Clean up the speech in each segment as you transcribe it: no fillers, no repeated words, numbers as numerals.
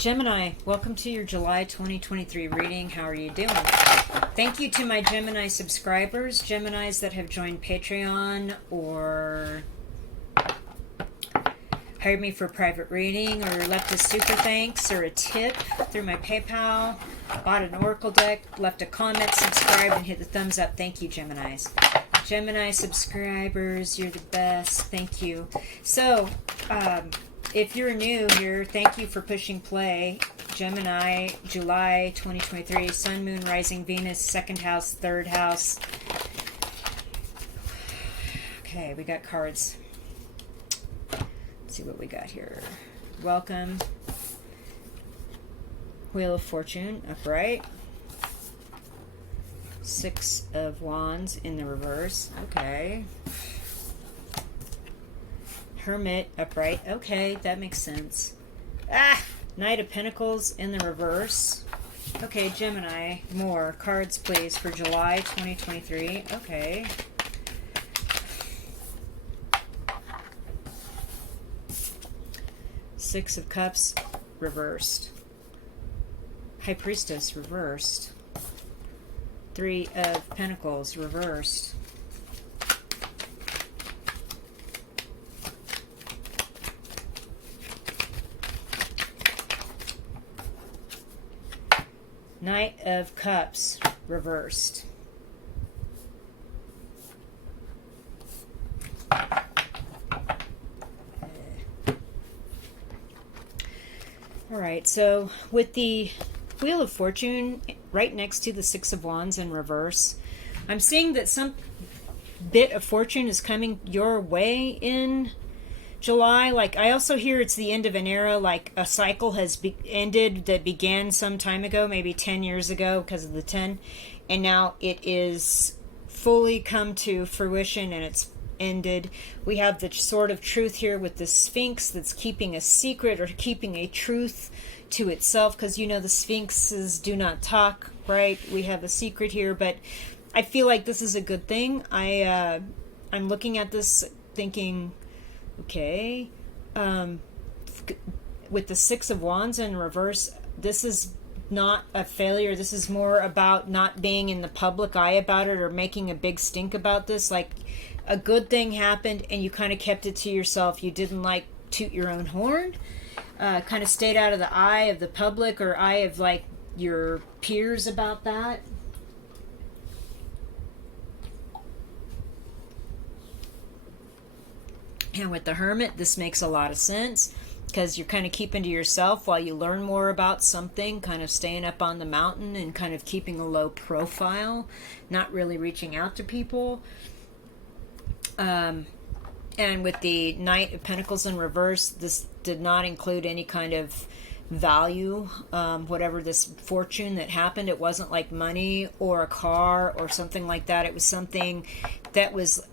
Gemini, welcome to your July 2023 reading. How are you doing? Thank you to my Gemini subscribers, Geminis that have joined Patreon or hired me for private reading or left a super thanks or a tip through my PayPal, bought an Oracle deck, left a comment, subscribed, and hit the thumbs up. Thank you, Geminis. Gemini subscribers, you're the best. Thank you. So, if you're new here, thank you for pushing play. Gemini, July 2023, Sun, Moon, Rising, Venus, second house, third house. Okay, we got cards. Let's see what we got here. Welcome. Wheel of Fortune, upright. Six of Wands in the reverse. Okay. Hermit, upright. Okay, that makes sense. Knight of Pentacles in the reverse. Okay, Gemini, more cards, please, for July 2023. Okay. Six of Cups, reversed. High Priestess, reversed. Three of Pentacles, reversed. Knight of Cups, reversed. Alright, so with the Wheel of Fortune right next to the Six of Wands in reverse, I'm seeing that some bit of fortune is coming your way in July. Like, I also hear it's the end of an era, like a cycle has ended that began some time ago, maybe 10 years ago because of the 10, and now it is fully come to fruition and it's ended. We have the Sword of Truth here with the Sphinx that's keeping a secret or keeping a truth to itself, because you know the Sphinxes do not talk, right? We have a secret here, but I feel like this is a good thing. I'm looking at this thinking, okay, with the Six of Wands in reverse, this is not a failure. This is more about not being in the public eye about it or making a big stink about this. Like, a good thing happened and you kind of kept it to yourself. You didn't like toot your own horn, kind of stayed out of the eye of the public or eye of like your peers about that. And with the Hermit, this makes a lot of sense because you're kind of keeping to yourself while you learn more about something, kind of staying up on the mountain and kind of keeping a low profile, not really reaching out to people. And with the Knight of Pentacles in reverse, this did not include any kind of value, whatever this fortune that happened. It wasn't like money or a car or something like that. It was something that was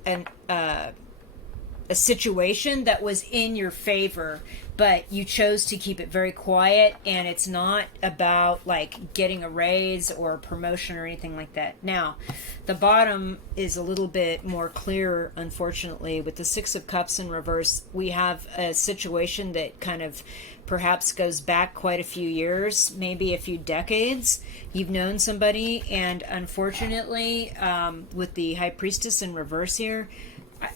a situation that was in your favor, but you chose to keep it very quiet, and it's not about like getting a raise or a promotion or anything like that. Now, the bottom is a little bit more clear, unfortunately. With the Six of Cups in reverse, we have a situation that kind of perhaps goes back quite a few years, maybe a few decades. You've known somebody, and unfortunately, with the High Priestess in reverse here,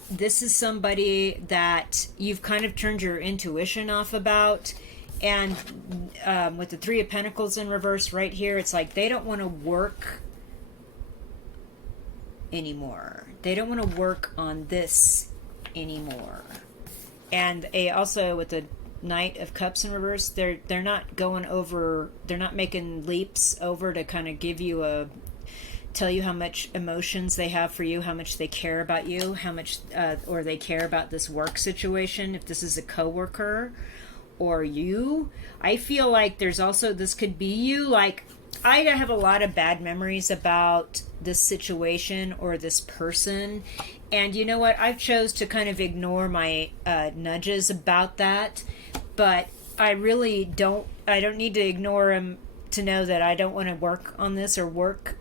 this is somebody that you've kind of turned your intuition off about. And with the Three of Pentacles in reverse right here, it's like they don't want to work anymore. They don't want to work on this anymore. And also with the Knight of Cups in reverse, they're not going over, they're not making leaps over to kind of give you tell you how much emotions they have for you, how much they care about you, how much or they care about this work situation. If this is a coworker or you, I feel like there's also, this could be you. Like, I have a lot of bad memories about this situation or this person, and you know what, I've chose to kind of ignore my nudges about that, but I really don't need to ignore them to know that I don't want to work on this or work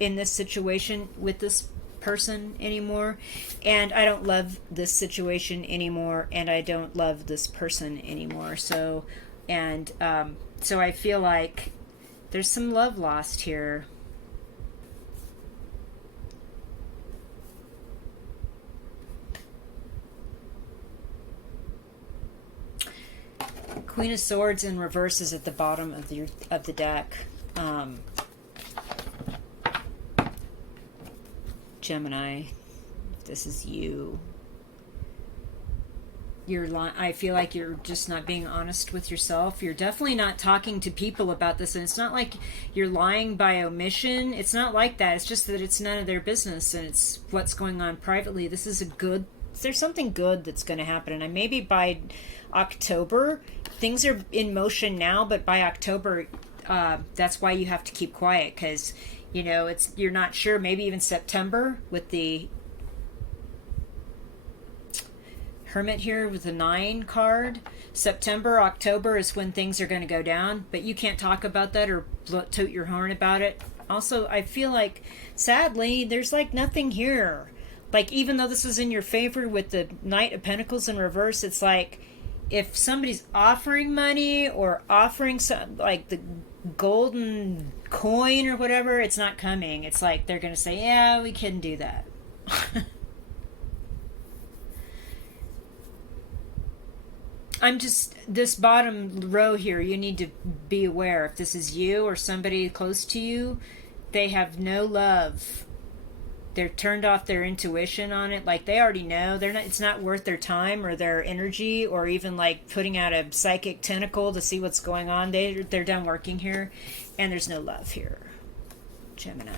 in this situation with this person anymore, and I don't love this situation anymore, and I don't love this person anymore. So And so I feel like there's some love lost here. Queen of Swords in reverse is at the bottom of the deck. Gemini, if this is you, I feel like you're just not being honest with yourself. You're definitely not talking to people about this, and it's not like you're lying by omission. It's not like that. It's just that it's none of their business, and it's what's going on privately. This is there's something good that's going to happen, and maybe by October, things are in motion now, but by October, that's why you have to keep quiet, because you're not sure. Maybe even September with the Hermit here with the 9 card. September, October is when things are going to go down, but you can't talk about that or toot your horn about it. Also, I feel like, sadly, there's like nothing here. Like, even though this is in your favor with the Knight of Pentacles in reverse, it's like if somebody's offering money or offering some, like the golden coin or whatever, it's not coming. It's like they're going to say, yeah, we can do that. This bottom row here, you need to be aware. If this is you or somebody close to you, they have no love. They're turned off their intuition on it. Like, they already know. It's not worth their time or their energy or even like putting out a psychic tentacle to see what's going on. They're done working here, and there's no love here. Gemini.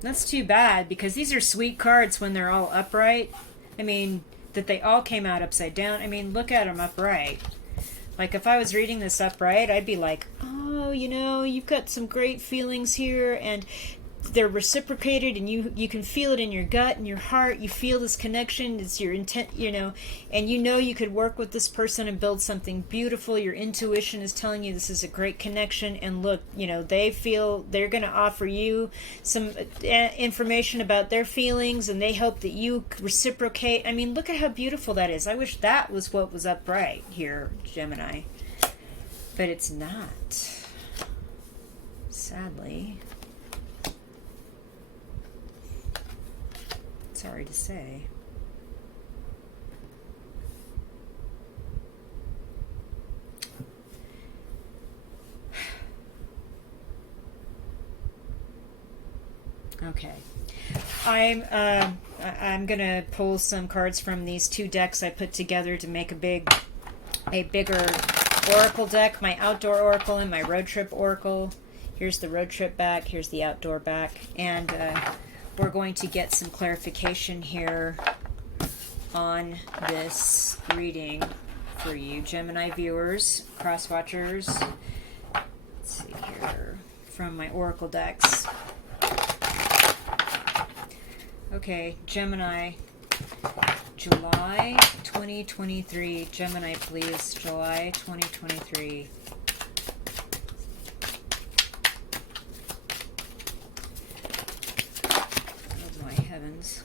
That's too bad, because these are sweet cards when they're all upright. I mean, that they all came out upside down. I mean, look at them upright. Like, if I was reading this upright, I'd be like, oh, you've got some great feelings here, and they're reciprocated, and you can feel it in your gut and your heart. You feel this connection. It's your intent, and you could work with this person and build something beautiful. Your intuition is telling you this is a great connection, and look, they feel they're going to offer you some information about their feelings, and they hope that you reciprocate. I mean, look at how beautiful that is. I wish that was what was upright here, Gemini, but it's not, sadly. Sorry to say. Okay. I'm gonna pull some cards from these 2 decks I put together to make a bigger oracle deck. My outdoor oracle and my road trip oracle. Here's the road trip back. Here's the outdoor back, and we're going to get some clarification here on this reading for you, Gemini viewers, cross watchers. Let's see here, from my oracle decks. Okay, Gemini, July 2023. Gemini, please, July 2023. Heavens.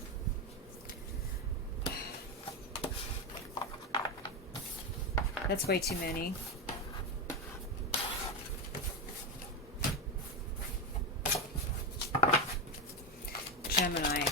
That's way too many. Gemini.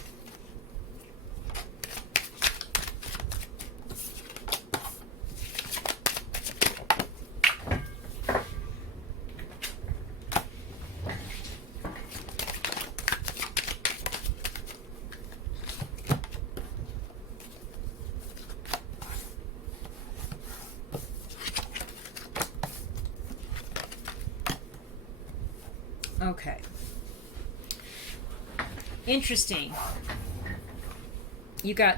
Okay. Interesting. You got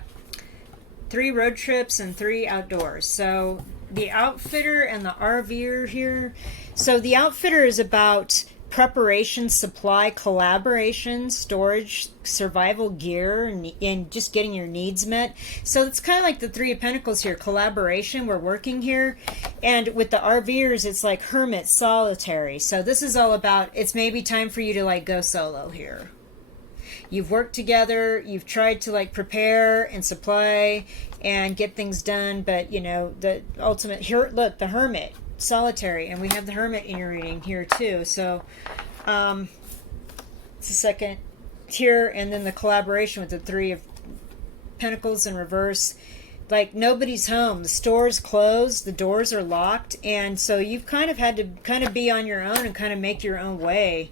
3 road trips and 3 outdoors. So the outfitter and the RVer here. So the outfitter is about preparation, supply, collaboration, storage, survival gear, and just getting your needs met. So it's kind of like the 3 of Pentacles here, collaboration, we're working here. And with the RVers, it's like hermit, solitary. So this is all about, it's maybe time for you to like go solo here. you've worked together, you've tried to like prepare and supply and get things done, but you know, the ultimate here, look, the Hermit, solitary, and we have the Hermit in your reading here too. So it's the second here, and then the collaboration with the Three of Pentacles in reverse. Like nobody's home, the store's closed, the doors are locked, and so you've kind of had to kind of be on your own and kind of make your own way.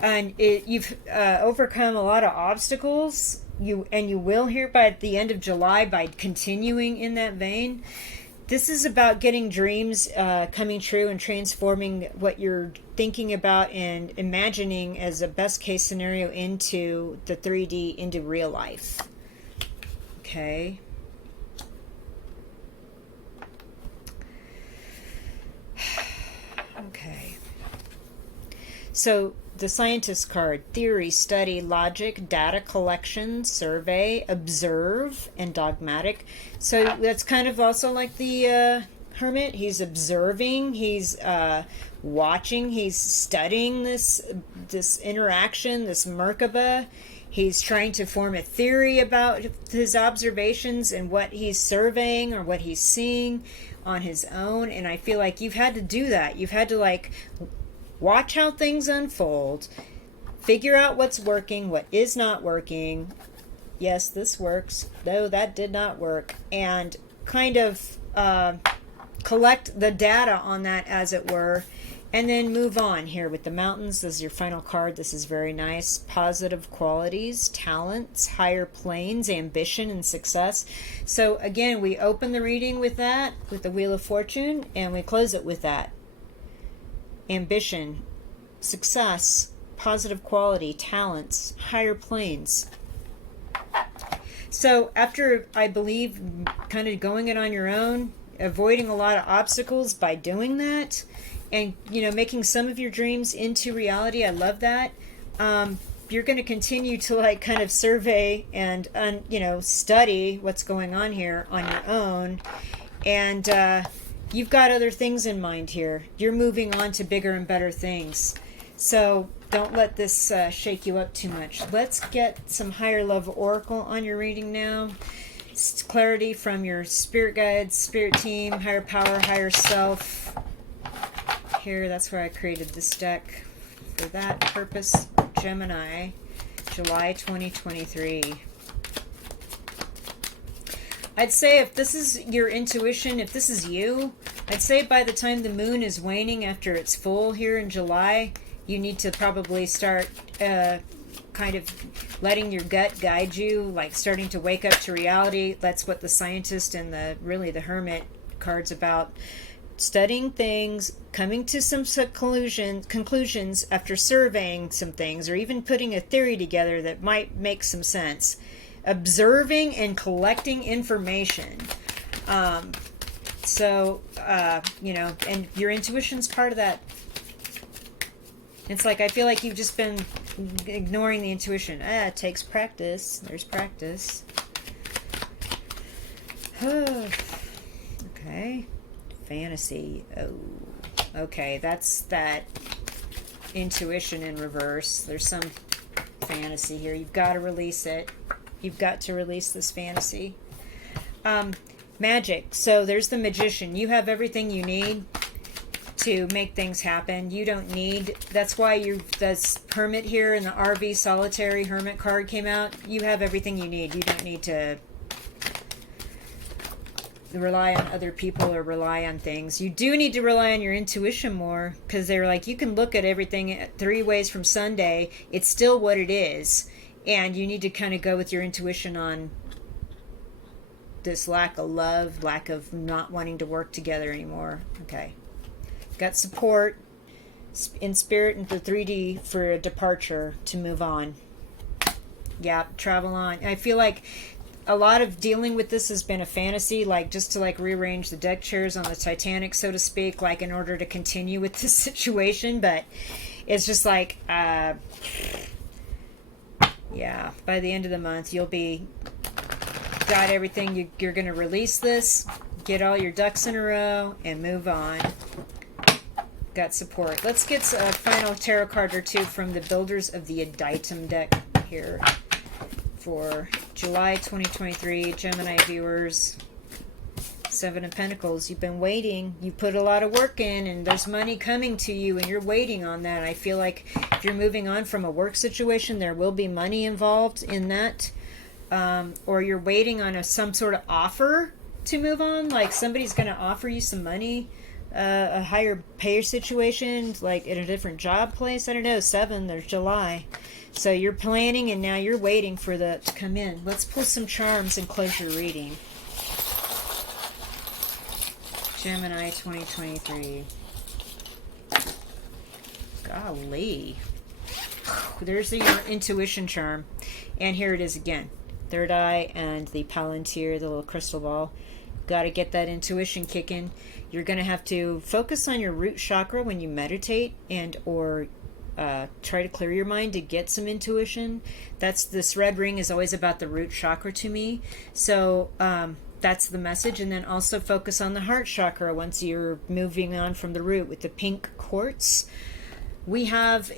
And you've overcome a lot of obstacles. You will here by the end of July by continuing in that vein. This is about getting dreams coming true and transforming what you're thinking about and imagining as a best case scenario into the 3D, into real life. Okay. Okay. So the Scientist card: theory, study, logic, data collection, survey, observe, and dogmatic. So that's kind of also like the Hermit. He's observing, he's watching, he's studying this interaction, this Merkaba. He's trying to form a theory about his observations and what he's surveying or what he's seeing on his own. And I feel like you've had to do that. You've had to like watch how things unfold, figure out what's working, what is not working. Yes, this works. No, that did not work. And kind of collect the data on that, as it were, and then move on here with the mountains. This is your final card. This is very nice. Positive qualities, talents, higher planes, ambition, and success. So again, we open the reading with that, with the Wheel of Fortune, and we close it with that. Ambition, success, positive quality, talents, higher planes. So after, I believe, kind of going it on your own, avoiding a lot of obstacles by doing that, and you know, making some of your dreams into reality, I love that. You're going to continue to like kind of survey and you know, study what's going on here on your own, and you've got other things in mind here. You're moving on to bigger and better things. So don't let this shake you up too much. Let's get some higher level oracle on your reading now. It's clarity from your spirit guides, spirit team, higher power, higher self. Here, that's where I created this deck for that purpose. Gemini, July 2023. I'd say if this is your intuition, if this is you, I'd say by the time the moon is waning after it's full here in July, you need to probably start kind of letting your gut guide you, like starting to wake up to reality. That's what the Scientist and the Hermit card's about. Studying things, coming to some conclusions after surveying some things, or even putting a theory together that might make some sense. Observing and collecting information. You know, and your intuition's part of that. It's like, I feel like you've just been ignoring the intuition. It takes practice. There's practice. Okay. Fantasy. Oh. Okay, that's that intuition in reverse. There's some fantasy here. You've got to release it. You've got to release this fantasy. Magic. So there's the Magician. You have everything you need to make things happen. You don't need, that's why this Hermit here in the RV solitary Hermit card came out. You have everything you need. You don't need to rely on other people or rely on things. You do need to rely on your intuition more, because they're like, you can look at everything 3 ways from Sunday. It's still what it is. And you need to kind of go with your intuition on this lack of love, lack of not wanting to work together anymore. Okay. Got support in spirit and the 3D for a departure to move on. Yeah, travel on. I feel like a lot of dealing with this has been a fantasy, like just to like rearrange the deck chairs on the Titanic, so to speak, like in order to continue with this situation. But it's just like, yeah, by the end of the month, you'll be got everything. You're going to release this, get all your ducks in a row, and move on. Got support. Let's get a final tarot card or two from the Builders of the Aditum deck here for July 2023 Gemini viewers. Seven of Pentacles. You've been waiting. You put a lot of work in, and there's money coming to you, and you're waiting on that. I feel like if you're moving on from a work situation, there will be money involved in that. Or you're waiting on some sort of offer to move on. Like somebody's going to offer you some money, a higher pay situation, like in a different job place. I don't know. 7, there's July. So you're planning, and now you're waiting for that to come in. Let's pull some charms and close your reading. Gemini 2023. Golly. There's your intuition charm. And here it is again. Third eye and the Palantir, the little crystal ball. Got to get that intuition kicking. You're going to have to focus on your root chakra when you meditate and or try to clear your mind to get some intuition. This red ring is always about the root chakra to me. So, that's the message. And then also focus on the heart chakra once you're moving on from the root with the pink quartz. We have,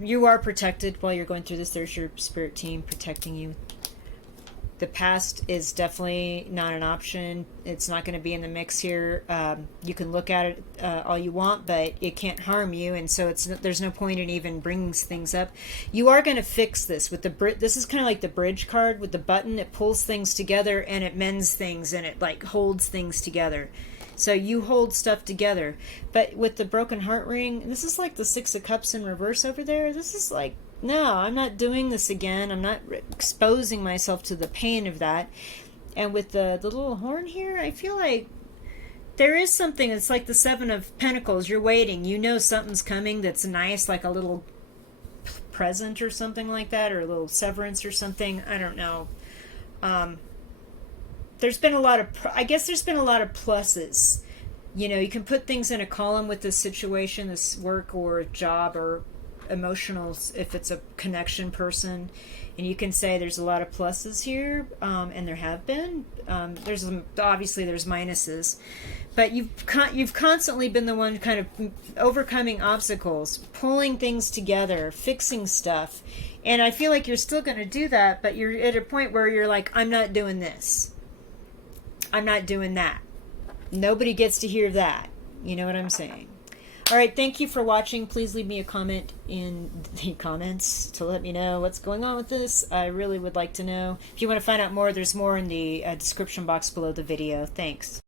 you are protected while you're going through this. There's your spirit team protecting you. The past is definitely not an option. It's not going to be in the mix here. You can look at it all you want, but it can't harm you, and so there's no point in even bringing things up. You are going to fix this with this is kind of like the bridge card with the button. It pulls things together and it mends things and it like holds things together. So you hold stuff together. But with the broken heart ring, this is like the 6 of Cups in reverse over there. This is like, no, I'm not doing this again. I'm not exposing myself to the pain of that. And with the little horn here, I feel like there is something. It's like the 7 of Pentacles. You're waiting. You know something's coming that's nice, like a little present or something like that, or a little severance or something. I don't know. There's been a lot of, I guess there's been a lot of pluses. You know, you can put things in a column with this situation, this work or job or emotional, if it's a connection person, and you can say there's a lot of pluses here, and there have been. Obviously there's minuses, but you've constantly been the one kind of overcoming obstacles, pulling things together, fixing stuff, and I feel like you're still going to do that, but you're at a point where you're like, I'm not doing this, I'm not doing that, nobody gets to hear that. You know what I'm saying? All right, thank you for watching. Please leave me a comment in the comments to let me know what's going on with this. I really would like to know. If you want to find out more, there's more in the description box below the video. Thanks.